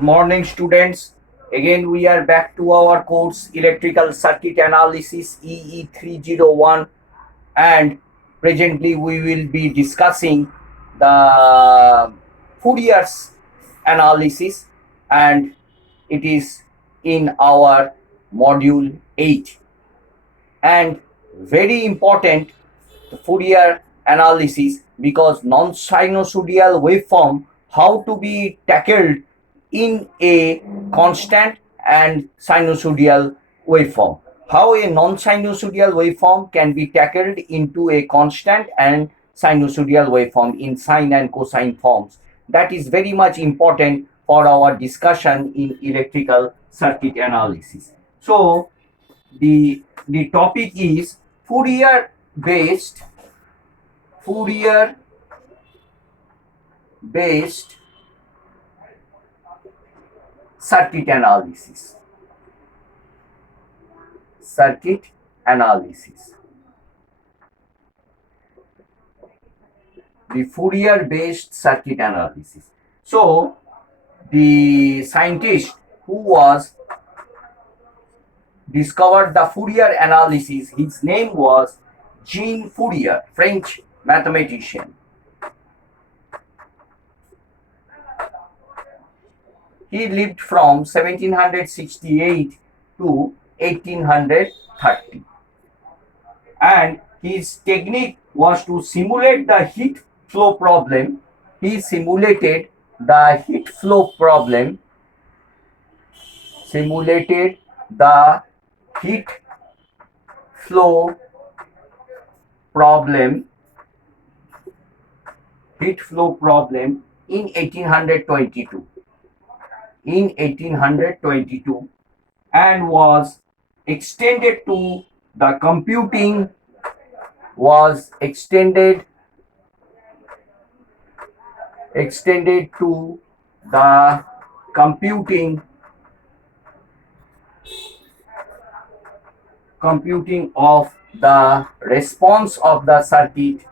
Good morning, students. Again, we are back to our course Electrical Circuit Analysis EE301, and presently we will be discussing the Fourier analysis, and it is in our module 8. And very important, the Fourier analysis, because non-sinusoidal waveform how to be tackled in a constant and sinusoidal waveform. How a non-sinusoidal waveform can be tackled into a constant and sinusoidal waveform in sine and cosine forms. That is very much important for our discussion in electrical circuit analysis. So the topic is Fourier based circuit analysis. The Fourier based circuit analysis. So the scientist who was discovered the Fourier analysis, his name was Jean Fourier, French mathematician. He lived from 1768 to 1830, and his technique was to simulate the heat flow problem. He simulated the heat flow problem in 1822 and was extended to the computing computing of the response of the circuit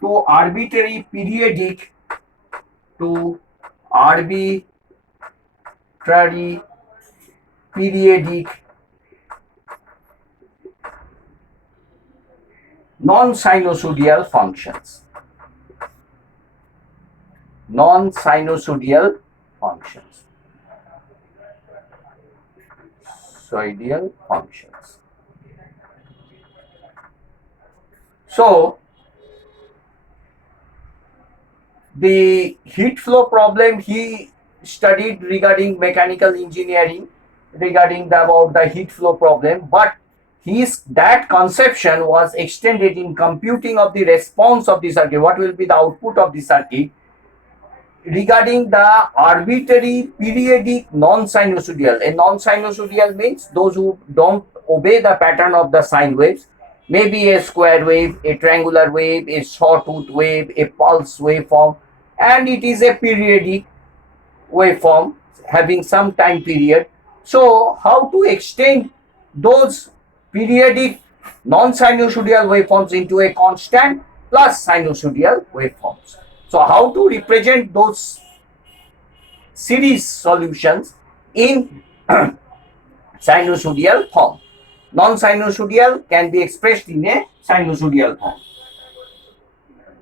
to arbitrary periodic non-sinusoidal functions. So the heat flow problem he studied regarding mechanical engineering, regarding about the heat flow problem, but that conception was extended in computing of the response of the circuit. What will be the output of the circuit regarding the arbitrary periodic non-sinusoidal. A non-sinusoidal means those who don't obey the pattern of the sine waves, maybe a square wave, a triangular wave, a sawtooth wave, a pulse waveform, and it is a periodic waveform having some time period. So how to extend those periodic non-sinusoidal waveforms into a constant plus sinusoidal waveforms? So how to represent those series solutions in sinusoidal form? Non-sinusoidal can be expressed in a sinusoidal form.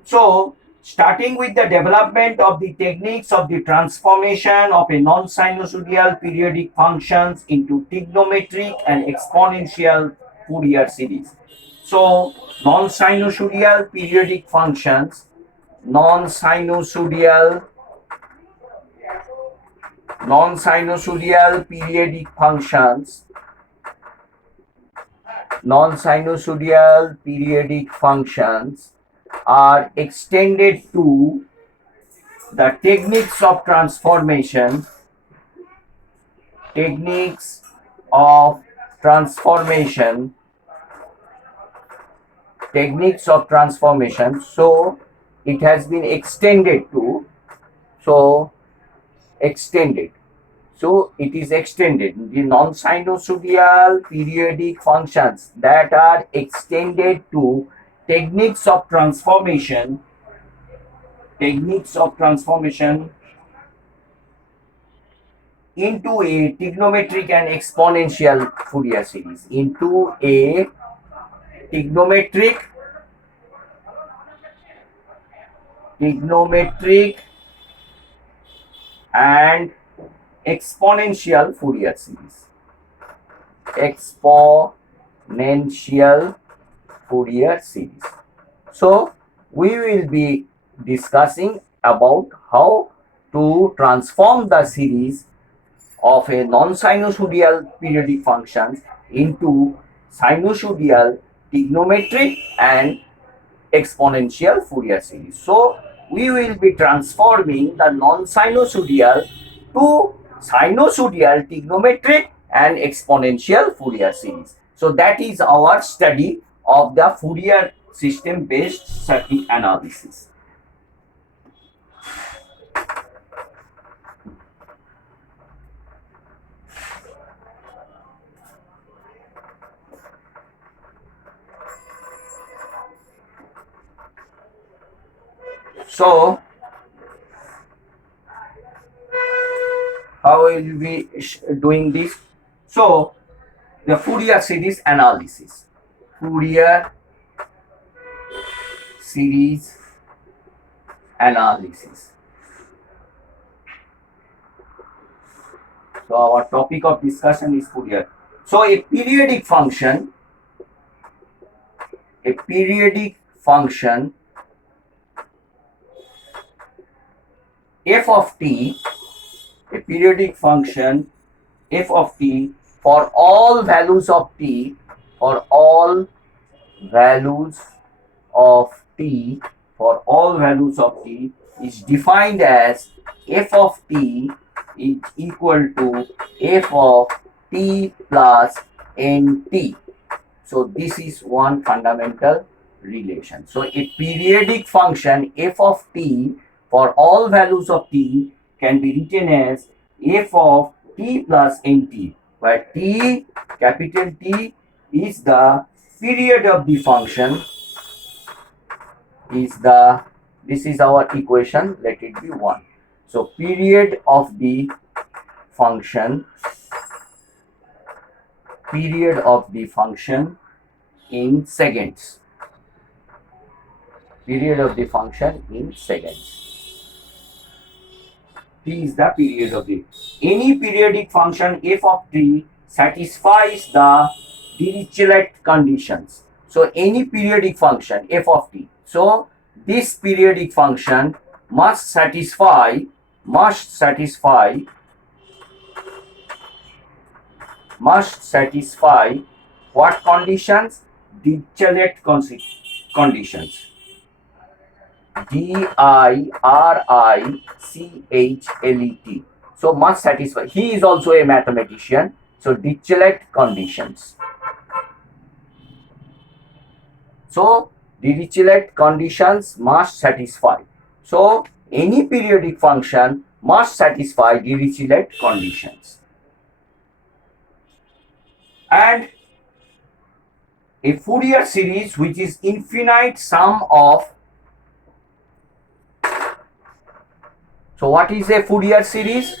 So starting with the development of the techniques of the transformation of a non-sinusoidal periodic functions into trigonometric and exponential Fourier series. So non-sinusoidal periodic functions non-sinusoidal periodic functions are extended to the techniques of transformation so it has been extended So it is extended. The non-sinusoidal periodic functions that are extended to techniques of transformation, techniques of transformation into a trigonometric and exponential Fourier series, into a trigonometric, trigonometric and exponential Fourier series. Exponential Fourier series. So we will be discussing about how to transform the series of a non-sinusoidal periodic functions into sinusoidal, trigonometric and exponential Fourier series. So we will be transforming the non-sinusoidal to sinusoidal, trigonometric and exponential Fourier series. So that is our study of the Fourier system based circuit analysis. So how will you be doing this? So the Fourier series analysis. Fourier series analysis. So our topic of discussion is Fourier. So a periodic function f of t, a periodic function f of t for all values of t, for all values of t, for all values of t is defined as f of t is equal to f of t plus nt. So this is one fundamental relation. So a periodic function f of t for all values of t can be written as f of t plus nt, where t, capital T, is the period of the function, this is our equation, let it be 1. So period of the function, period of the function in seconds, period of the function in seconds. T is the period of the, any periodic function f of t satisfies the Dirichlet conditions. So any periodic function f of t, so this periodic function must satisfy what conditions? Dirichlet conditions. Dirichlett. So must satisfy. He is also a mathematician. So Dirichlet conditions. So Dirichlet conditions must satisfy. So any periodic function must satisfy Dirichlet conditions. And a Fourier series which is infinite sum of. So what is a Fourier series?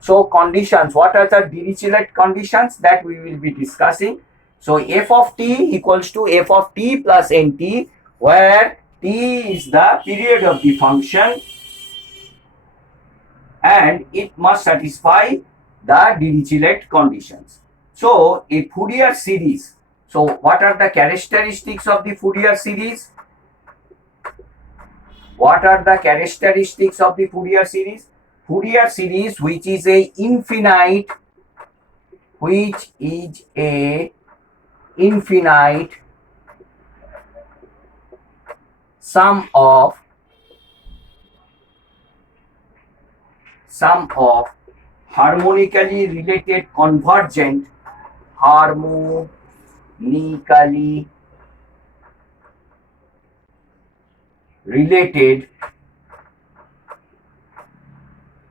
So conditions, what are the Dirichlet conditions that we will be discussing? So f of t equals to f of t plus nt, where t is the period of the function and it must satisfy the Dirichlet conditions. So a Fourier series. So what are the characteristics of the Fourier series? What are the characteristics of the Fourier series? Fourier series which is a infinite sum of harmonically related convergent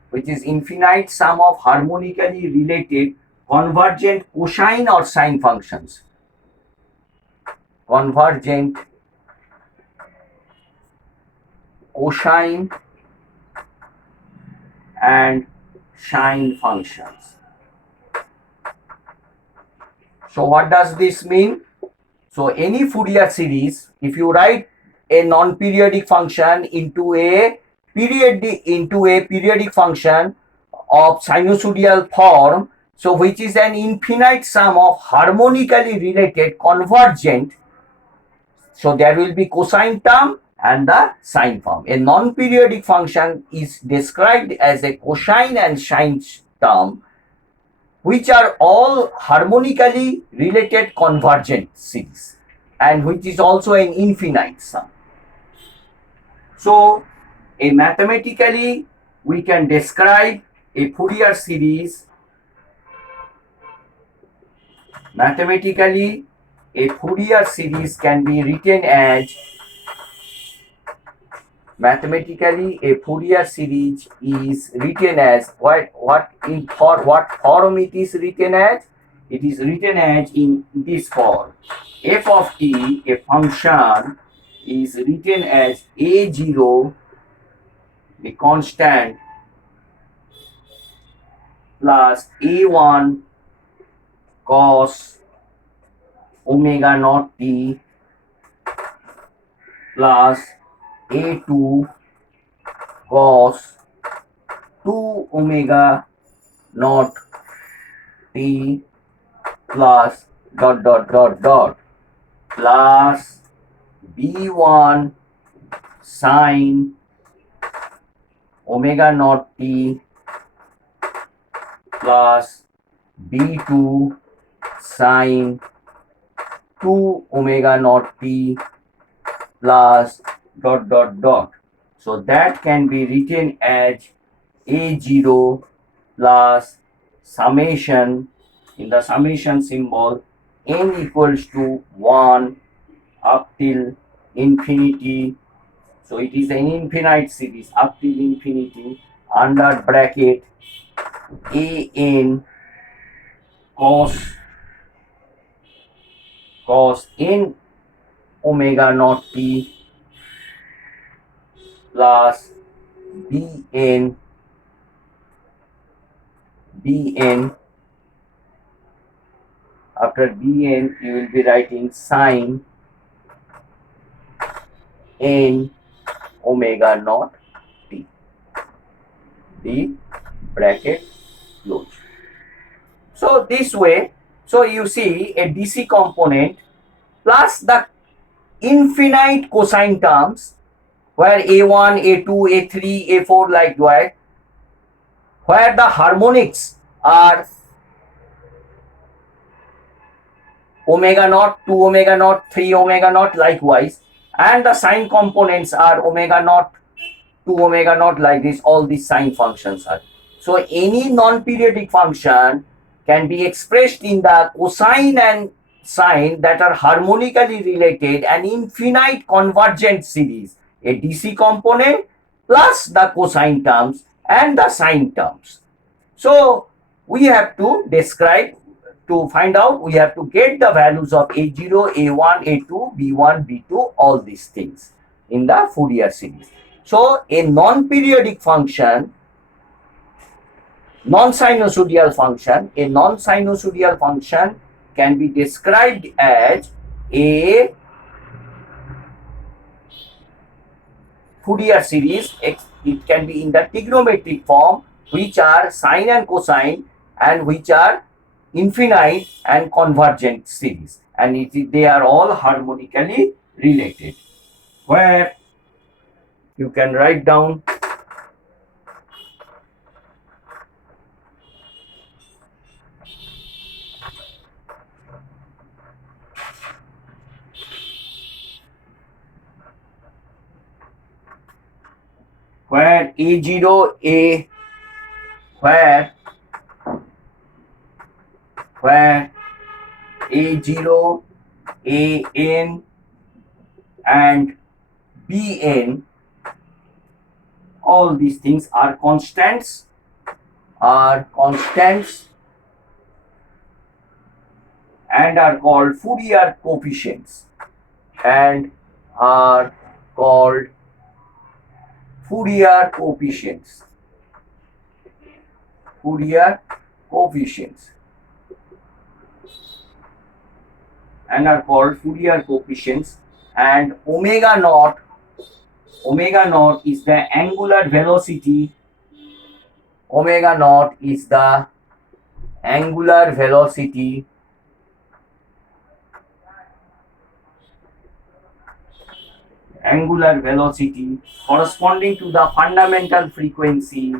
which is infinite sum of harmonically related convergent cosine or sine functions. Convergent cosine and sine functions. So what does this mean? So any Fourier series, if you write a non-periodic function into a periodic function of sinusoidal form, so which is an infinite sum of harmonically related convergent, so there will be cosine term and the sine form. A non-periodic function is described as a cosine and sine term, which are all harmonically related convergent series and which is also an infinite sum. So, mathematically, we can describe a Fourier series. Mathematically, a Fourier series can be written as what form it is written as? It is written as in this form. F of t, a function, is written as a0, the constant, plus a1 cos omega naught t plus a2 cos 2 omega naught t plus plus b1 sine omega naught t plus b2 sine 2 omega naught t plus . So that can be written as a0 plus summation, in the summation symbol, n equals to 1 up till infinity. So it is an infinite series up till infinity, under bracket an cos n omega naught t plus bn after bn you will be writing sine n omega naught t, the bracket closed. So this way, so you see a DC component plus the infinite cosine terms, where a1, a2, a3, a4 like that, where the harmonics are omega naught, 2 omega naught, 3 omega naught likewise, and the sine components are omega naught, 2 omega naught like this, all these sine functions are. So any non-periodic function can be expressed in the cosine and sine that are harmonically related and infinite convergent series, a DC component plus the cosine terms and the sine terms. So we have to describe, to find out, we have to get the values of a0, a1, a2, b1, b2, all these things in the Fourier series. So a non-periodic function, non-sinusoidal function, a non-sinusoidal function can be described as a Fourier series. It can be in the trigonometric form, which are sine and cosine and which are infinite and convergent series, and they are all harmonically related, where you can write down where a0 where a0, an and bn, all these things are constants are constants and are called Fourier coefficients and are called Fourier coefficients. Fourier coefficients and are called Fourier coefficients, and omega naught is the angular velocity. Omega naught is the angular velocity corresponding to the fundamental frequency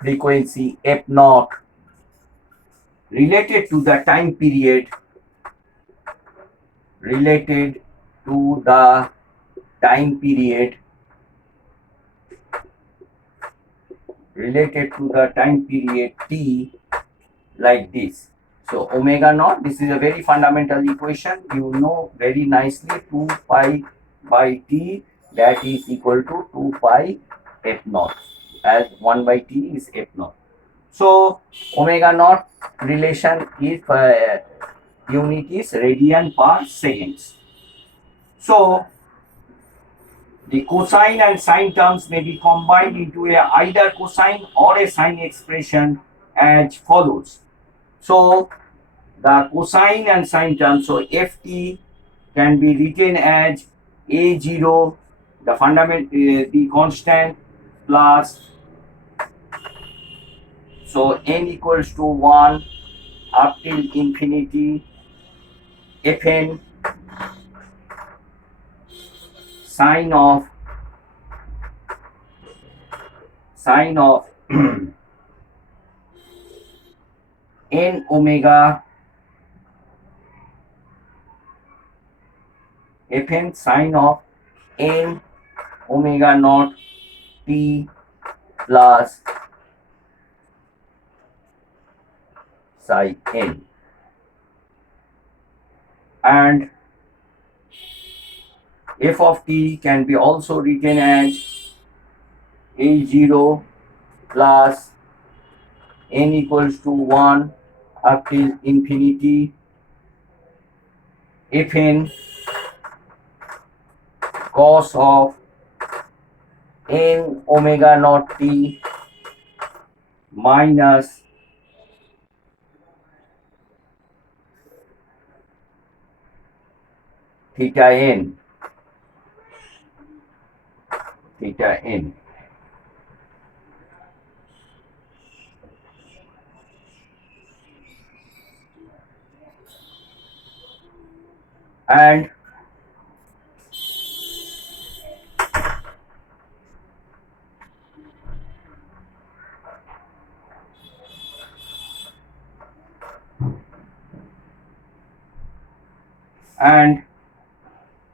frequency f naught related to the time period t, like this. So omega naught, this is a very fundamental equation, you know very nicely, 2 pi by t, that is equal to 2 pi f naught, as 1 by t is f naught. So omega naught relation is unit is radian per seconds. So the cosine and sine terms may be combined into either cosine or a sine expression as follows. So the cosine and sine terms, so ft can be written as a0, the constant, plus, so n equals to 1 up till infinity, fn sine of n omega, fn sine of n omega naught t plus psi n, and f of t can be also written as a0 plus n equals to 1 up till infinity, fn cos of n omega naught t minus theta n. And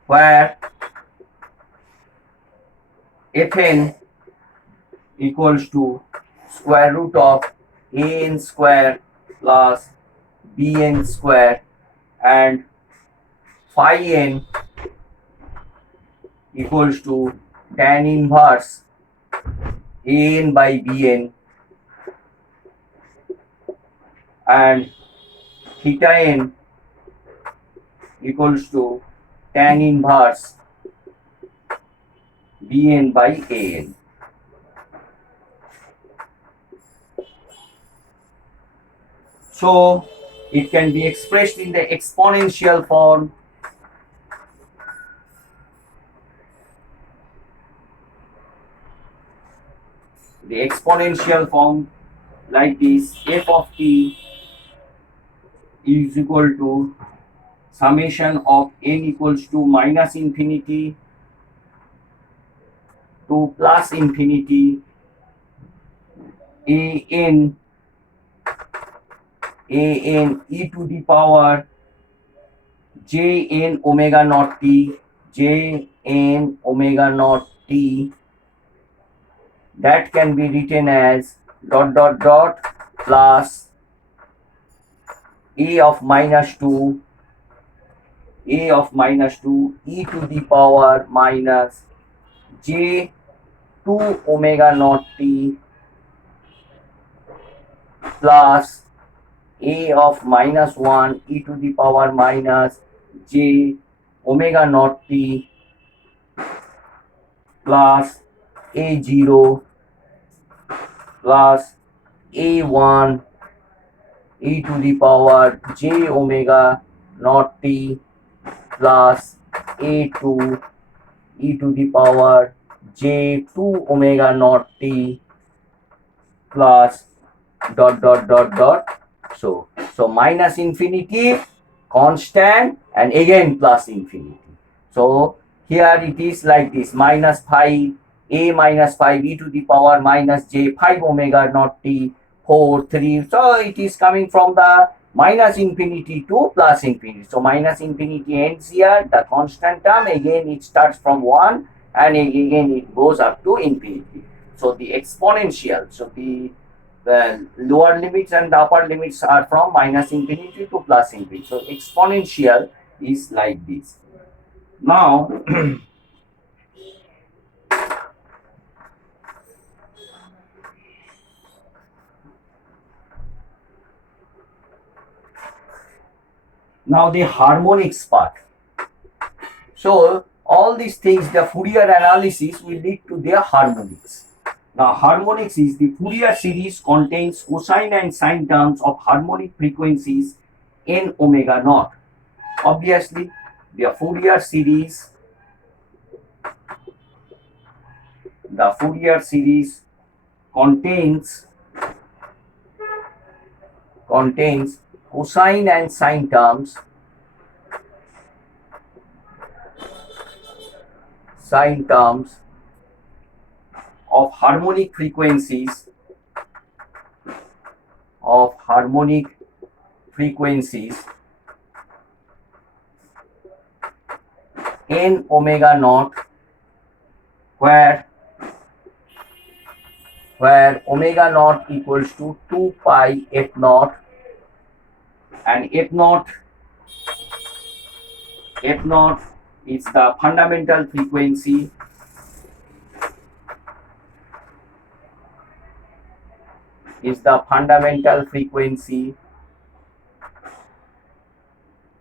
where fn equals to square root of an square plus bn square, and phi n equals to tan inverse an by bn, and theta n equals to tan inverse bn by an. So it can be expressed in the exponential form. The exponential form like this: f of t is equal to summation of n equals to minus infinity to plus infinity an e to the power j n omega naught t, that can be written as dot dot dot plus a of minus 2 e to the power minus j 2 omega naught t plus a of minus 1 e to the power minus j omega naught t plus a0 plus a1 e to the power j omega naught t plus a2 e to the power j2 omega naught t plus dot. So minus infinity, constant, and again plus infinity. So here it is like this: minus 5 a minus 5 e to the power minus j 5 omega naught t 4 3. So it is coming from the minus infinity to plus infinity. So minus infinity ends here, the constant term, again it starts from 1 and again it goes up to infinity. So the exponential, so the lower limits and the upper limits are from minus infinity to plus infinity. So exponential is like this. Now now the harmonics part. So all these things, the Fourier analysis will lead to their harmonics. Now harmonics is the Fourier series contains cosine and sine terms of harmonic frequencies n omega naught. Obviously, the Fourier series contains cosine and sine terms of harmonic frequencies n omega naught, where omega naught equals to 2 pi f naught, and f naught is the fundamental frequency,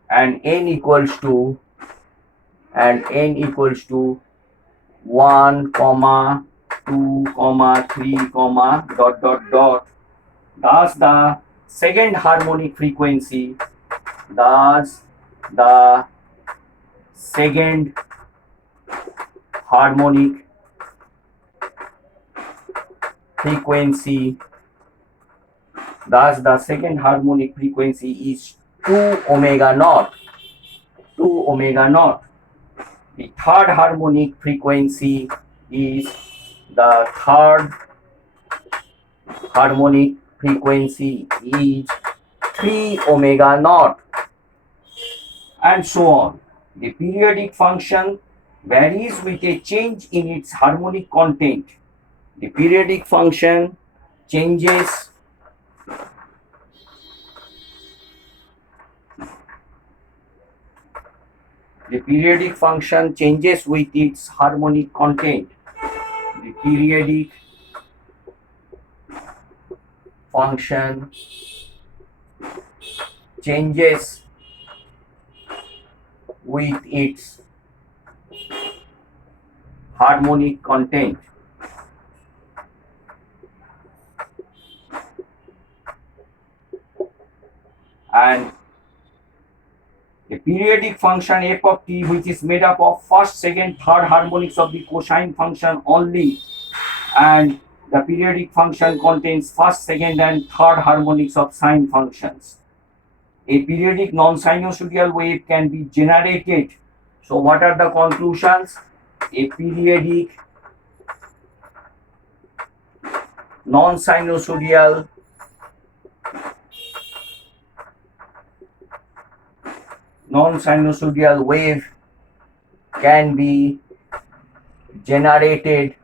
and n equals to 1 comma 2 comma 3 comma dot. Thus the second harmonic frequency is 2 omega naught. The third harmonic frequency is 3 omega naught, and so on. The periodic function varies with a change in its harmonic content. The periodic function changes with its harmonic content. The periodic function changes with its harmonic content. And a periodic function f of t, which is made up of first, second, third harmonics of the cosine function only, and the periodic function contains first, second, and third harmonics of sine functions. A periodic non-sinusoidal wave can be generated. So what are the conclusions? A periodic non-sinusoidal wave can be generated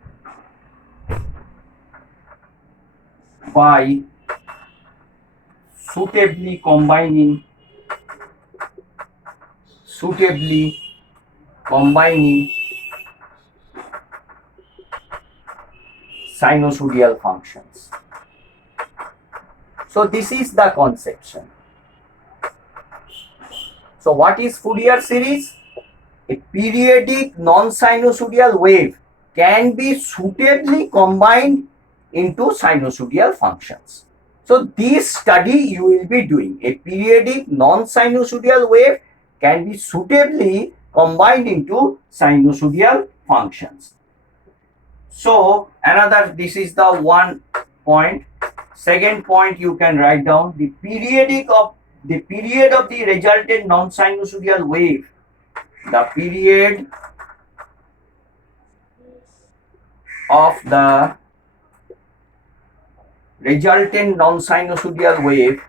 by suitably combining sinusoidal functions. So this is the conception. So what is Fourier series? A periodic non-sinusoidal wave can be suitably combined into sinusoidal functions. So this study you will be doing. A periodic non-sinusoidal wave can be suitably combined into sinusoidal functions. So this is the one point. Second point you can write down the period of the resultant non-sinusoidal wave. The period of the resultant non-sinusoidal wave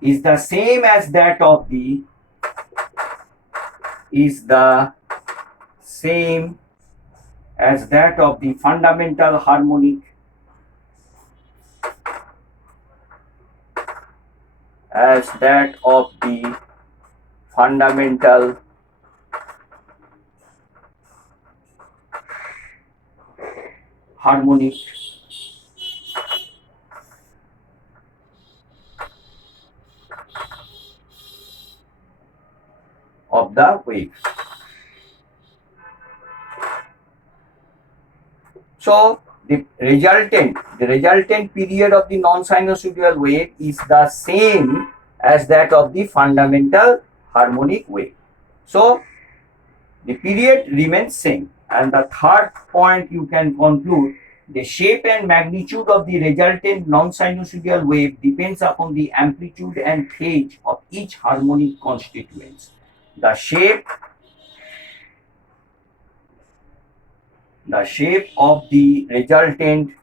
is the same as that of the fundamental harmonic of the wave. So the resultant period of the non-sinusoidal wave is the same as that of the fundamental harmonic wave. So the period remains same. And the third point you can conclude, the shape and magnitude of the resultant non-sinusoidal wave depends upon the amplitude and phase of each harmonic constituents. The shape of the resultant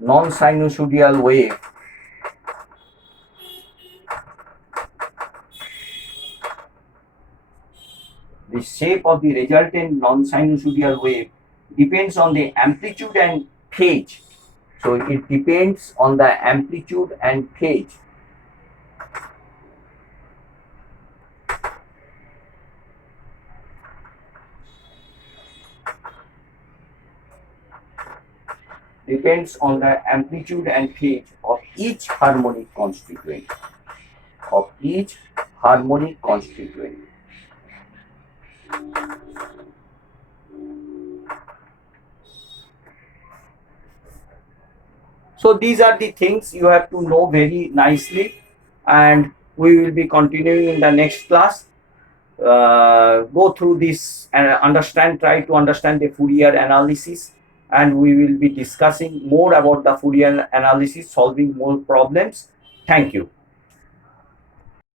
non-sinusoidal wave depends on the amplitude and phase. So it depends on the amplitude and phase. Depends on the amplitude and phase of each harmonic constituent. So these are the things you have to know very nicely, and we will be continuing in the next class. Go through this and try to understand the Fourier analysis, and we will be discussing more about the Fourier analysis, solving more problems. Thank you.